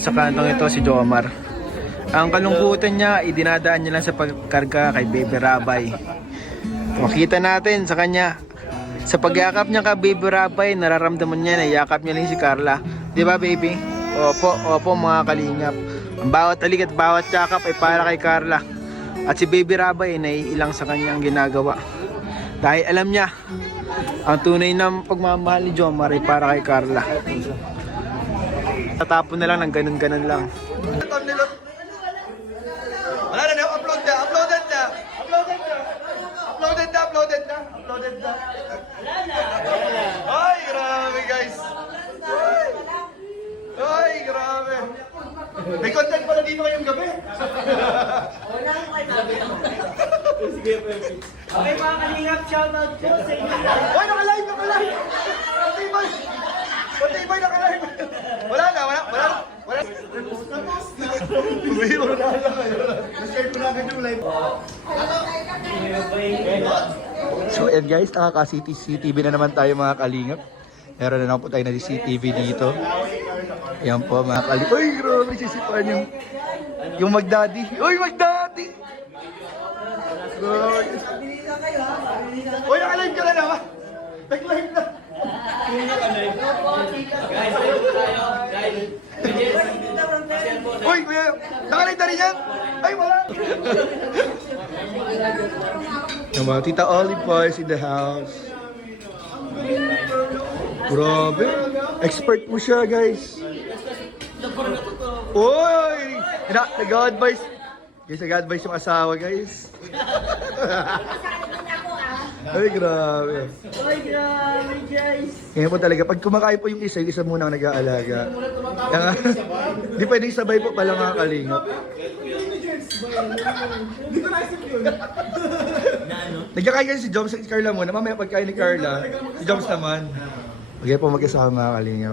Sa kantong ito si Jomar. Ang kalungkutan niya, idinadaan niya lang sa pagkarga kay Baby Rabay. Makita natin sa kanya. Sa pagyakap niya kay Baby Rabay, nararamdaman niya na yakap niya lang si Carla. Di ba, baby? Opo mga kalingap. Ang bawat alik at bawat yakap ay para kay Carla. At si Baby Rabay ay naiilang sa kanyang ginagawa. Dahil alam niya, ang tunay na pagmamahal ni Jomar ay para kay Carla. Tatapon na lang ng ganun-ganun lang. Wala na, upload na. Ay, grabe guys. Ay, grabe. May content pala dito ngayong gabi. Okay mga kalingap, shoutout po sa inyo. Oy, naka-live. Patibay, naka-live. Wala na. Biro na lang kayo. Nag-share ko na agad yung live. So and guys, nakaka-CCTV na naman tayo mga kalingap. Meron na naman po tayo na CCTV dito. Ayan po mga kalingap. Uy, grabe, sisipan yung Magdaddy. Uy, Magdaddy! Uy, naka-live ka na naman. Nag-live na. Uy, kuya, naka-live na rin yan? Ay, wala. Yung mga Tita Olive Boys in the house. Grabe. Expert mo siya, guys. Uy! Nag-advise. Guys, nag-advise yung asawa, guys. Ay, grabe. Ay, grabe guys. Ngayon po talaga, pag kumakain po yung isa muna ang nag-aalaga. Hindi pwedeng sabay po pala mga kalingap. Nagkakain kasi si Joms at Carla muna. Mamaya pagkain ni Carla, si Joms naman. Okay po magkasama mga kalingap.